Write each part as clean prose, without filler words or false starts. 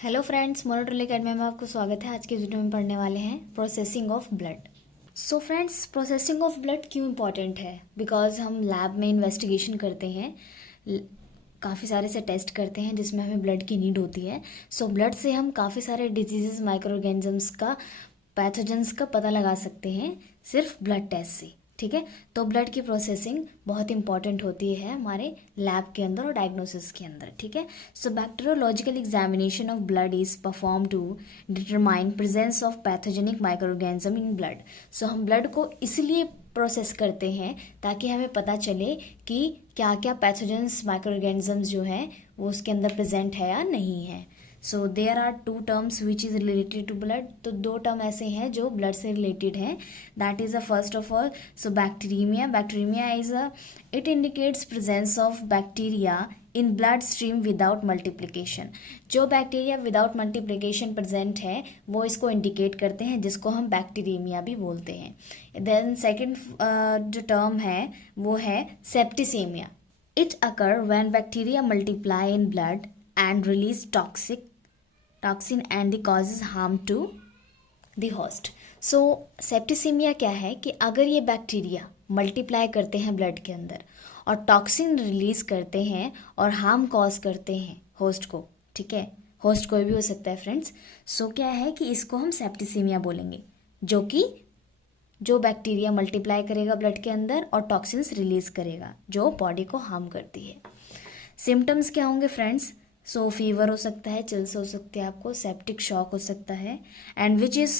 Hello friends, मोनोटोल academy में आपको स्वागत है। आज के वीडियो में पढ़ने वाले हैं processing of blood. So friends, processing of blood क्यों इम्पॉर्टेंट है? बिकॉज हम लैब में इन्वेस्टिगेशन करते हैं, काफ़ी सारे से टेस्ट करते हैं जिसमें हमें ब्लड की नीड होती है। सो ब्लड से हम काफ़ी सारे डिजीजेस, माइक्रो ऑर्गेनिजम्स का, पैथोजेंस का पता लगा सकते हैं सिर्फ ब्लड टेस्ट से। ठीक है, तो ब्लड की प्रोसेसिंग बहुत इंपॉर्टेंट होती है हमारे लैब के अंदर और डायग्नोसिस के अंदर। ठीक है, so bacteriological examination of blood is perform to determine presence of pathogenic micro organism in blood. So हम ब्लड को इसलिए प्रोसेस करते हैं ताकि हमें पता चले कि क्या क्या पैथोजेंस, माइक्रो ऑर्गेनिजम्स जो हैं वो उसके अंदर प्रेजेंट है या नहीं है। So there are two terms which is related to blood. तो दो टर्म ऐसे हैं जो ब्लड से रिलेटेड हैं। That is a first of all, so bacteraemia. Bacteraemia is a, it indicates presence of bacteria in blood stream without multiplication. जो bacteria without multiplication present है वो इसको इंडिकेट करते हैं, जिसको हम बैक्टीरियमिया भी बोलते हैं। देन सेकेंड जो टर्म है वो है septicaemia. It occur when bacteria multiply in blood and release toxin and the causes harm to the host. So septicaemia क्या है कि अगर ये बैक्टीरिया मल्टीप्लाई करते हैं ब्लड के अंदर और टॉक्सिन रिलीज करते हैं और हार्म कॉज करते हैं होस्ट को। ठीक है, होस्ट कोई भी हो सकता है फ्रेंड्स। सो क्या है कि इसको हम सेप्टिसीमिया बोलेंगे, जो कि जो बैक्टीरिया मल्टीप्लाई करेगा ब्लड के अंदर और टॉक्सिन्स रिलीज करेगा जो बॉडी को हार्म करती है। सिम्टम्स क्या होंगे फ्रेंड्स? सो फीवर हो सकता है, चिल्स हो सकते हैं, आपको सेप्टिक शॉक हो सकता है, and which is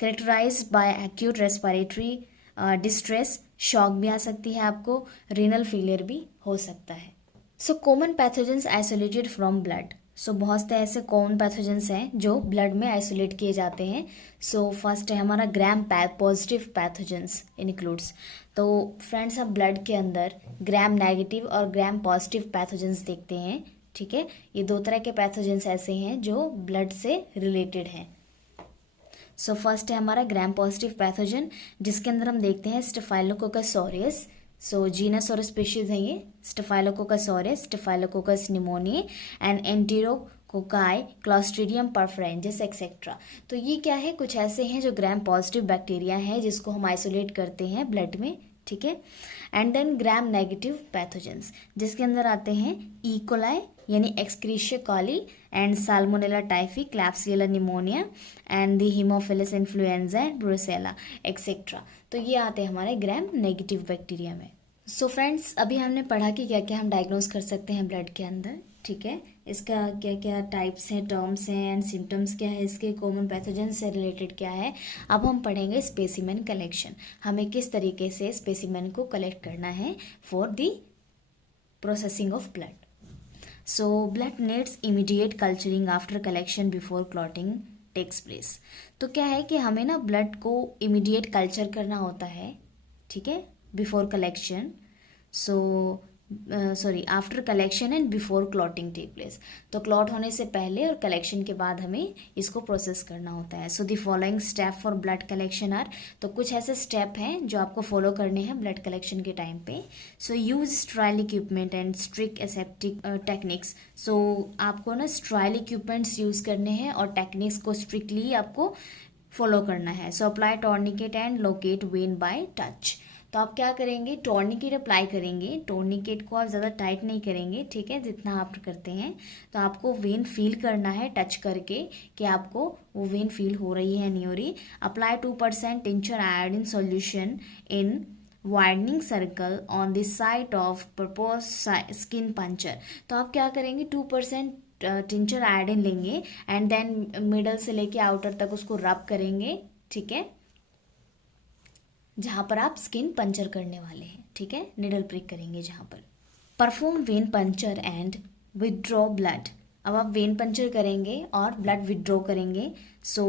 characterized by acute respiratory distress. Shock भी आ सकती है आपको, रीनल फेलियर भी हो सकता है। So common pathogens isolated from blood. So बहुत से ऐसे कॉमन पैथोजेंस हैं जो ब्लड में आइसोलेट किए जाते हैं। सो फर्स्ट है हमारा ग्राम पॉजिटिव पैथोजेंस इंक्लूड्स। तो फ्रेंड्स, हम ब्लड के अंदर ग्राम नेगेटिव और ग्राम पॉजिटिव पैथोजेंस देखते हैं। ठीक है, ये दो तरह के पैथोजेंस ऐसे हैं जो ब्लड से रिलेटेड हैं। सो फर्स्ट है हमारा ग्राम पॉजिटिव पैथोजन, जिसके अंदर हम देखते हैं स्टेफाइलोकोकस ऑरियस। सो जीनस और स्पीशीज है ये staphylococcus aureus, staphylococcus pneumoniae and enterococci, clostridium perfringens etcetera. तो ये क्या है, कुछ ऐसे हैं जो ग्राम पॉजिटिव बैक्टीरिया हैं जिसको हम आइसोलेट करते हैं ब्लड में। ठीक है, and then gram negative pathogens, जिसके अंदर आते हैं इकोलाई यानी escherichia coli and salmonella typhi, klebsiella pneumonia and the haemophilus influenzae and brucella etcetera. तो ये आते हैं हमारे ग्राम नेगेटिव बैक्टीरिया में। सो फ्रेंड्स, अभी हमने पढ़ा कि क्या क्या हम डायग्नोज कर सकते हैं ब्लड के अंदर। ठीक है, इसका क्या क्या टाइप्स हैं, टर्म्स हैं एंड सिम्टम्स क्या है, इसके कॉमन पैथोजेंस से रिलेटेड क्या है। अब हम पढ़ेंगे स्पेसिमेन कलेक्शन, हमें किस तरीके से स्पेसिमेन को कलेक्ट करना है for the processing of blood. So blood needs immediate culturing after collection before clotting takes place. तो क्या है कि हमें ना ब्लड को इमीडिएट कल्चर करना होता है। ठीक है, before collection, after collection and before clotting take place. तो क्लॉट होने से पहले और कलेक्शन के बाद हमें इसको प्रोसेस करना होता है। So the following step for blood collection are, तो कुछ ऐसे स्टेप हैं जो आपको फॉलो करने हैं ब्लड कलेक्शन के टाइम पे। So use sterile equipment and strict aseptic techniques. So आपको ना स्ट्राइल इक्विपमेंट्स यूज़ करने हैं और टेक्निक्स को स्ट्रिक्टली आपको फॉलो करना है। So apply tourniquet and locate vein by touch. तो आप क्या करेंगे, टॉर्निकेट अप्लाई करेंगे। टॉर्निकेट को आप ज़्यादा टाइट नहीं करेंगे, ठीक है, जितना आप करते हैं। तो आपको वेन फील करना है टच करके कि आपको वो वेन फील हो रही है नहीं हो रही। Apply 2% tincture iodine solution in widening circle on the site of propose skin puncture. तो आप क्या करेंगे, 2% टिंचर आयोडीन लेंगे एंड देन मिडल से लेके आउटर तक उसको रब करेंगे। ठीक है, जहाँ पर आप स्किन पंचर करने वाले हैं। ठीक है, निडल प्रिक करेंगे जहाँ पर। Perform when puncture and withdraw blood. अब आप वेन पंचर करेंगे और ब्लड विदड्रॉ करेंगे। So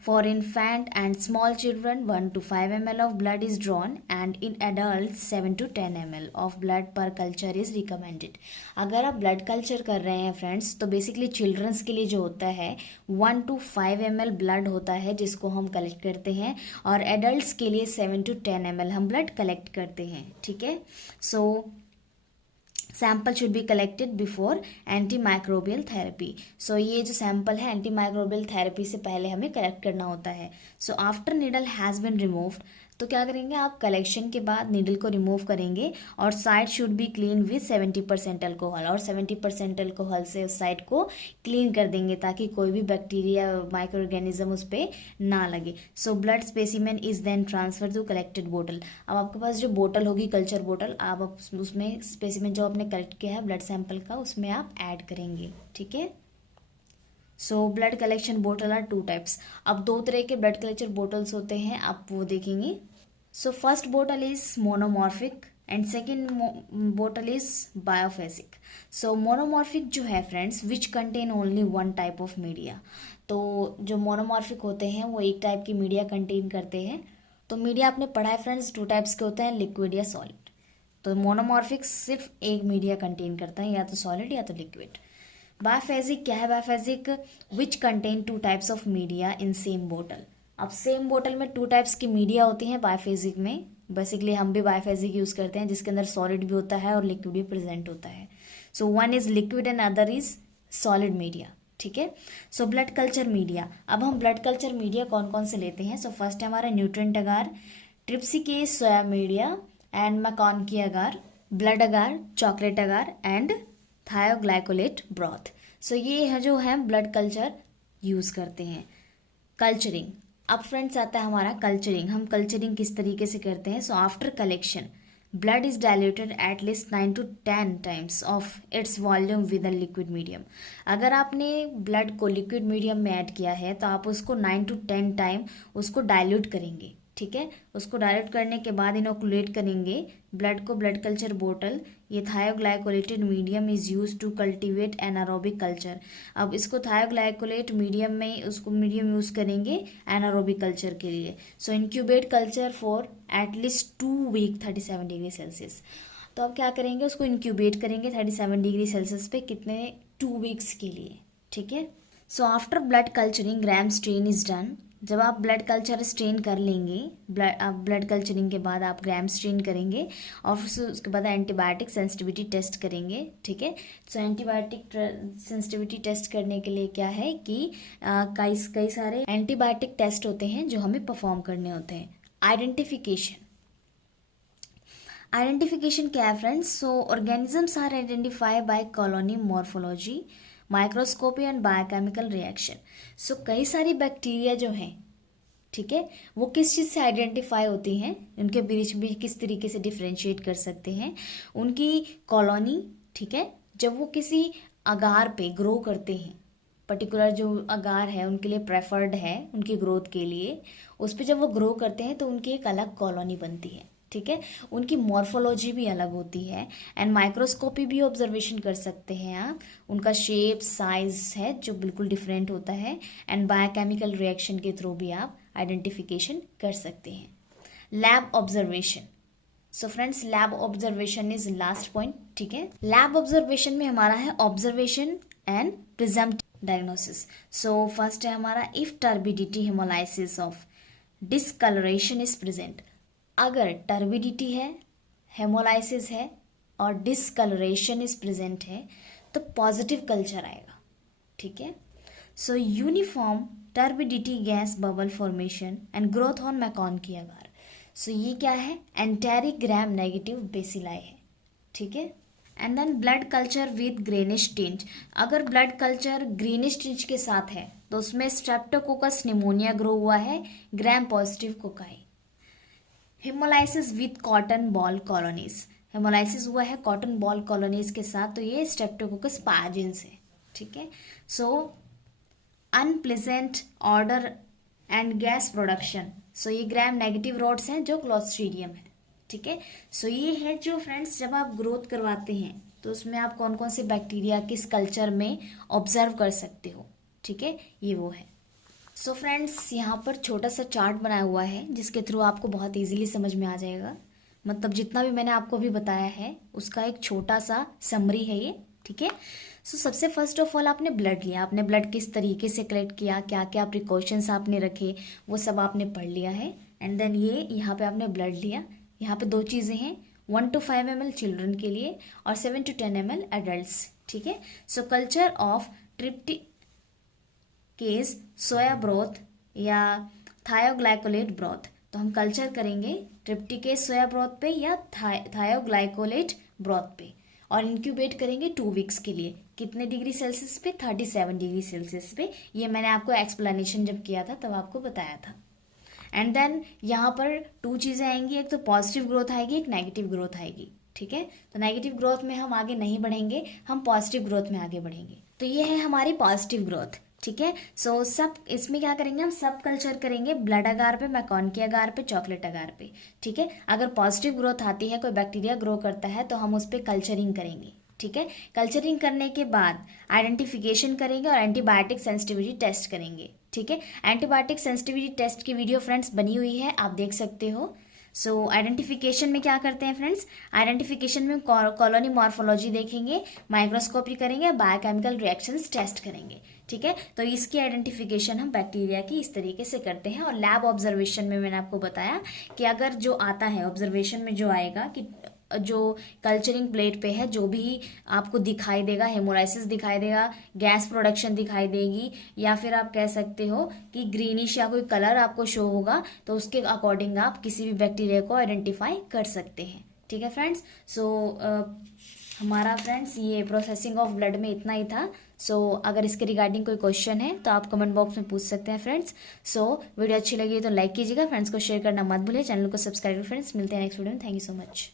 for infant and small children 1 to 5 ml of blood is drawn and in adult 7 to 10 ml of blood पर culture is recommended. अगर आप blood culture कर रहे हैं फ्रेंड्स, तो बेसिकली चिल्ड्रंस के लिए जो होता है 1 to 5 ml ब्लड होता है जिसको हम कलेक्ट करते हैं, और एडल्ट्स के लिए 7 to 10 ml हम ब्लड कलेक्ट करते हैं। ठीक है, so sample should be collected before anti microbial therapy. So ये जो सैंपल है एंटी माइक्रोबियल थेरेपी से पहले हमें कलेक्ट करना होता है। So after needle has been removed, तो क्या करेंगे आप, कलेक्शन के बाद नीडल को रिमूव करेंगे और side should be clean with 70% alcohol, और 70% अल्कोहल से उस साइड को क्लीन कर देंगे ताकि कोई भी बैक्टीरिया माइक्रो ऑर्गेनिज्म उस पर ना लगे। So blood specimen is then transfer to collected बोतल। अब आपके पास जो बोतल होगी, कल्चर बोतल, आप उसमें स्पेसिमेन जो आपने कलेक्ट किया है ब्लड सैंपल का, उसमें आप ऐड करेंगे। ठीक है। सो ब्लड कलेक्शन बोतल आर 2 टाइप्स। अब 2 तरह के ब्लड कलेक्शन बोटल्स होते हैं, आप वो देखेंगे। सो फर्स्ट बोतल इज मोनोमॉर्फिक एंड सेकेंड बोतल इज बायोफेजिक। सो मोनोमॉर्फिक जो है friends, which contain only 1 type of media. तो जो मोनोमॉर्फिक होते हैं वो एक टाइप की मीडिया कंटेन करते हैं। तो मीडिया आपने पढ़ा है फ्रेंड्स, 2 टाइप्स के होते हैं, लिक्विड या सॉलिड। तो मोनोमॉर्फिक सिर्फ एक मीडिया कंटेन करता है, या तो सॉलिड या तो लिक्विड। बायोफेजिक क्या है, biphasic which contain 2 types of media in same बोतल। अब सेम बोतल में 2 टाइप्स की मीडिया होती हैं बायोफेजिक में। बेसिकली हम भी बायोफेजिक यूज करते हैं जिसके अंदर सॉलिड भी होता है और लिक्विड भी प्रेजेंट होता है। So one is liquid and other is solid media. ठीक है। सो ब्लड कल्चर मीडिया, अब हम ब्लड कल्चर मीडिया कौन कौन से लेते हैं। सो फर्स्ट है हमारा nutrient agar, trypticase soya media and MacConkey agar, blood agar, chocolate agar and thioglycollate broth. So ये है जो है ब्लड कल्चर यूज करते हैं। कल्चरिंग, अब फ्रेंड्स आता है हमारा कल्चरिंग। हम कल्चरिंग किस तरीके से करते हैं। So after collection blood is diluted at least 9 to 10 times of its volume with a liquid medium. अगर आपने ब्लड को लिक्विड मीडियम में ऐड किया है तो आप उसको 9 to 10 टाइम उसको डायल्यूट करेंगे। ठीक है। उसको डायल्यूट करने के बाद इनोकुलेट करेंगे ब्लड को। ब्लड कल्चर बोतल, ये thioglycollated medium is use to cultivate anaerobic culture. अब इसको थायोग्लाइकोलेट मीडियम में उसको मीडियम यूज करेंगे एनारोबिक कल्चर के लिए। So incubate culture for at least 2 week 37 degree Celsius. तो अब क्या करेंगे, उसको इंक्यूबेट करेंगे 37 डिग्री सेल्सियस पे कितने, 2 वीक्स के लिए। ठीक है। So after blood culturing gram strain is done. जब आप ब्लड कल्चर स्ट्रेन कर लेंगे, ब्लड कल्चरिंग के बाद आप ग्राम स्ट्रेन करेंगे और फिर उसके बाद एंटीबायोटिक सेंसिटिविटी टेस्ट करेंगे। ठीक है। सो एंटीबायोटिक सेंसिटिविटी टेस्ट करने के लिए क्या है कि कई सारे एंटीबायोटिक टेस्ट होते हैं जो हमें परफॉर्म करने होते हैं। आइडेंटिफिकेशन, आइडेंटिफिकेशन क्या है friends. So organisms are identify by colony morphology, microscopy and biochemical reaction. So कई सारी बैक्टीरिया जो हैं, ठीक है, वो किस चीज़ से आइडेंटिफाई होती हैं, उनके बीच में किस तरीके से डिफ्रेंशिएट कर सकते हैं। उनकी कॉलोनी, ठीक है, जब वो किसी अगार पे ग्रो करते हैं, पर्टिकुलर जो अगार है उनके लिए प्रेफर्ड है उनकी ग्रोथ के लिए, उस पर जब वो ग्रो करते हैं तो उनकी एक अलग कॉलोनी बनती है। ठीक है। उनकी मॉर्फोलॉजी भी अलग होती है एंड माइक्रोस्कोपी भी ऑब्जर्वेशन कर सकते हैं आप। उनका शेप साइज है जो बिल्कुल डिफरेंट होता है एंड बायोकेमिकल रिएक्शन के थ्रू भी आप आइडेंटिफिकेशन कर सकते हैं। Lab observation, so friends lab observation is last point. ठीक है। लैब ऑब्जर्वेशन में हमारा है observation and presumptive diagnosis. So first है हमारा if turbidity hemolysis of discoloration is present. अगर टर्बिडिटी है, हेमोलाइसिस है और डिसकलरेशन इज प्रेजेंट है तो पॉजिटिव कल्चर आएगा। ठीक है। So uniform turbidity gas bubble formation and growth on MacConkey agar. So ये क्या है, एंटेरिक ग्राम नेगेटिव बेसिलाई है। ठीक है। And then blood culture with greenish tinge. अगर ब्लड कल्चर ग्रीनिश टिंच के साथ है तो उसमें स्ट्रेप्टोकोकस निमोनिया ग्रो हुआ है, gram positive cocci. Hemolysis with cotton ball colonies, hemolysis हुआ है कॉटन बॉल कॉलोनीज के साथ तो ये स्ट्रेप्टोकोकस पायजेंस है। ठीक है। So unpleasant odour and gas production, so ये ग्राम नेगेटिव रॉड्स हैं जो क्लोस्ट्रीडियम है। ठीक है। सो ये है जो फ्रेंड्स जब आप ग्रोथ करवाते हैं तो उसमें आप कौन कौन से बैक्टीरिया किस कल्चर में ऑब्जर्व कर सकते हो। ठीक है, ये वो है। सो फ्रेंड्स यहाँ पर छोटा सा चार्ट बनाया हुआ है जिसके थ्रू आपको बहुत इजीली समझ में आ जाएगा। मतलब जितना भी मैंने आपको भी बताया है उसका एक छोटा सा समरी है ये। ठीक है। सो सबसे फर्स्ट ऑफ ऑल आपने ब्लड लिया, आपने ब्लड किस तरीके से कलेक्ट किया, क्या क्या प्रिकॉशंस आपने रखे, वो सब आपने पढ़ लिया है। एंड देन ये यहाँ पे आपने ब्लड लिया। यहाँ पे 2 चीज़ें हैं, 1 to 5 ml चिल्ड्रन के लिए और 7 to 10 ml एडल्ट्स। ठीक है। So culture of trypticase soya broth या थायोग्लाइकोलेट ब्रोथ, तो हम कल्चर करेंगे ट्रिप्टिकेज सोया ब्रोथ पे या थायोग्लाइकोलेट ब्रोथ पे और इंक्यूबेट करेंगे 2 वीक्स के लिए। कितने डिग्री सेल्सियस पे? 37 डिग्री सेल्सियस पे। ये मैंने आपको एक्सप्लेनेशन जब किया था तब आपको बताया था। एंड देन यहाँ पर 2 चीज़ें आएंगी, एक तो पॉजिटिव ग्रोथ आएगी, एक नेगेटिव ग्रोथ आएगी। ठीक है। तो नेगेटिव ग्रोथ में हम आगे नहीं बढ़ेंगे, हम पॉजिटिव ग्रोथ में आगे बढ़ेंगे। तो ये है हमारी पॉजिटिव ग्रोथ। ठीक है। सो सब इसमें क्या करेंगे, हम सब कल्चर करेंगे ब्लड अगार पे, मैकॉन के अगार पे, चॉकलेट अगार पे। ठीक है। अगर पॉजिटिव ग्रोथ आती है, कोई बैक्टीरिया ग्रो करता है, तो हम उस पर कल्चरिंग करेंगे। ठीक है। कल्चरिंग करने के बाद आइडेंटिफिकेशन करेंगे और एंटीबायोटिक सेंसिटिविटी टेस्ट करेंगे। ठीक है। एंटीबायोटिक सेंसिटिविटी टेस्ट की वीडियो फ्रेंड्स बनी हुई है, आप देख सकते हो। सो आइडेंटिफिकेशन में क्या करते हैं फ्रेंड्स, आइडेंटिफिकेशन में कॉलोनी मॉर्फोलॉजी देखेंगे, माइक्रोस्कोपी करेंगे, बायोकेमिकल रिएक्शंस टेस्ट करेंगे। ठीक है। तो इसकी आइडेंटिफिकेशन हम बैक्टीरिया की इस तरीके से करते हैं। और लैब ऑब्जर्वेशन में मैंने आपको बताया कि अगर जो आता है ऑब्जर्वेशन में, जो आएगा कि जो कल्चरिंग प्लेट पे है, जो भी आपको दिखाई देगा, हेमोलाइसिस दिखाई देगा, गैस प्रोडक्शन दिखाई देगी, या फिर आप कह सकते हो कि ग्रीनिश या कोई कलर आपको शो होगा, तो उसके अकॉर्डिंग आप किसी भी बैक्टीरिया को आइडेंटिफाई कर सकते हैं। ठीक है फ्रेंड्स। सो हमारा फ्रेंड्स ये प्रोसेसिंग ऑफ ब्लड में इतना ही था। सो अगर इसके रिगार्डिंग कोई क्वेश्चन है तो आप कमेंट बॉक्स में पूछ सकते हैं फ्रेंड्स। सो वीडियो अच्छी लगी तो लाइक कीजिएगा, फ्रेंड्स को शेयर करना मत भूलिए, चैनल को सब्सक्राइब। फ्रेंड्स मिलते हैं नेक्स्ट वीडियो में। Thank you so much.